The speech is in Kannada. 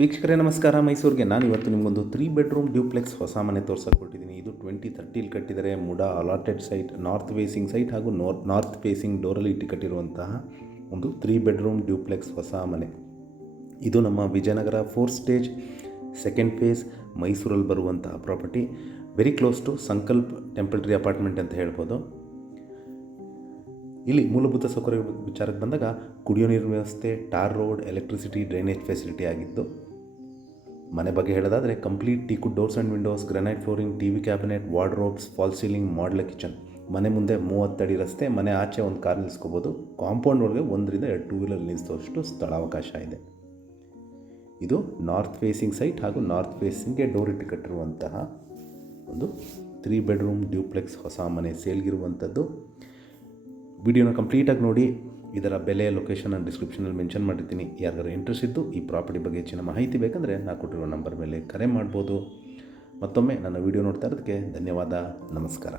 ವೀಕ್ಷಕರೇ ನಮಸ್ಕಾರ. ಮೈಸೂರಿಗೆ ನಾನು ಇವತ್ತು ನಿಮಗೊಂದು 3 ಬೆಡ್ರೂಮ್ ಡ್ಯೂಪ್ಲೆಕ್ಸ್ ಹೊಸ ಮನೆ ತೋರ್ಸಕ್ಕೆ ಕೊಟ್ಟಿದ್ದೀನಿ. ಇದು 2030 ಕಟ್ಟಿದರೆ MUDA allotted site, north facing site ಹಾಗೂ ನಾರ್ತ್ ಫೇಸಿಂಗ್ ಡೋರಲ್ಲಿ ಕಟ್ಟಿರುವಂತಹ ಒಂದು 3 ಬೆಡ್ರೂಮ್ ಡ್ಯೂಪ್ಲೆಕ್ಸ್ ಹೊಸ ಮನೆ. ಇದು ನಮ್ಮ Vijayanagara 4th stage 2nd face ಮೈಸೂರಲ್ಲಿ ಬರುವಂತಹ ಪ್ರಾಪರ್ಟಿ. ವೆರಿ ಕ್ಲೋಸ್ ಟು ಸಂಕಲ್ಪ ಟೆಂಪರರಿ ಅಪಾರ್ಟ್ಮೆಂಟ್ ಅಂತ ಹೇಳ್ಬೋದು. ಇಲ್ಲಿ ಮೂಲಭೂತ ಸೌಕರ್ಯ ವಿಚಾರಕ್ಕೆ ಬಂದಾಗ ಕುಡಿಯೋ ನೀರಿನ ವ್ಯವಸ್ಥೆ, tar road, electricity, drainage facility ಆಗಿದ್ದು, ಮನೆ ಬಗ್ಗೆ ಹೇಳೋದಾದರೆ complete teakwood doors and windows, granite flooring, TV cabinet, wardrobes, fall ceiling, modular kitchen. ಮನೆ ಮುಂದೆ 30 ಅಡಿ ರಸ್ತೆ, ಮನೆ ಆಚೆ ಒಂದು ಕಾರ್ ನಿಲ್ಲಿಸ್ಕೋಬೋದು. ಕಾಂಪೌಂಡ್ ಒಳಗೆ 1 ರಿಂದ 2 ಟೂ ವೀಲರ್ ನಿಲ್ಲಿಸುವಷ್ಟು ಸ್ಥಳಾವಕಾಶ ಇದೆ. ಇದು ನಾರ್ತ್ ಫೇಸಿಂಗ್ ಸೈಟ್ ಹಾಗೂ ನಾರ್ತ್ ಫೇಸಿಂಗ್ಗೆ ಡೋರ್ ಇಟ್ಟು ಕಟ್ಟಿರುವಂತಹ ಒಂದು 3 ಬೆಡ್ರೂಮ್ ಡ್ಯೂಪ್ಲೆಕ್ಸ್ ಹೊಸ ಮನೆ ಸೇಲ್ಗಿರುವಂಥದ್ದು. ವಿಡಿಯೋನ ಕಂಪ್ಲೀಟಾಗಿ ನೋಡಿ. ಇದರ ಬೆಲೆ, ಲೊಕೇಶನ್ ನಾನು ಡಿಸ್ಕ್ರಿಪ್ಷನಲ್ಲಿ ಮೆನ್ಷನ್ ಮಾಡಿರ್ತೀನಿ. ಯಾರಿಗಾರು ಇಂಟ್ರೆಸ್ಟ್ ಇದ್ದು ಈ ಪ್ರಾಪರ್ಟಿ ಬಗ್ಗೆ ಹೆಚ್ಚಿನ ಮಾಹಿತಿ ಬೇಕಂದರೆ ನಾನು ಕೊಟ್ಟಿರೋ ನಂಬರ್ ಮೇಲೆ ಕರೆ ಮಾಡ್ಬೋದು. ಮತ್ತೊಮ್ಮೆ ನನ್ನ ವಿಡಿಯೋ ನೋಡ್ತಾ ಇರೋದಕ್ಕೆ ಧನ್ಯವಾದ. ನಮಸ್ಕಾರ.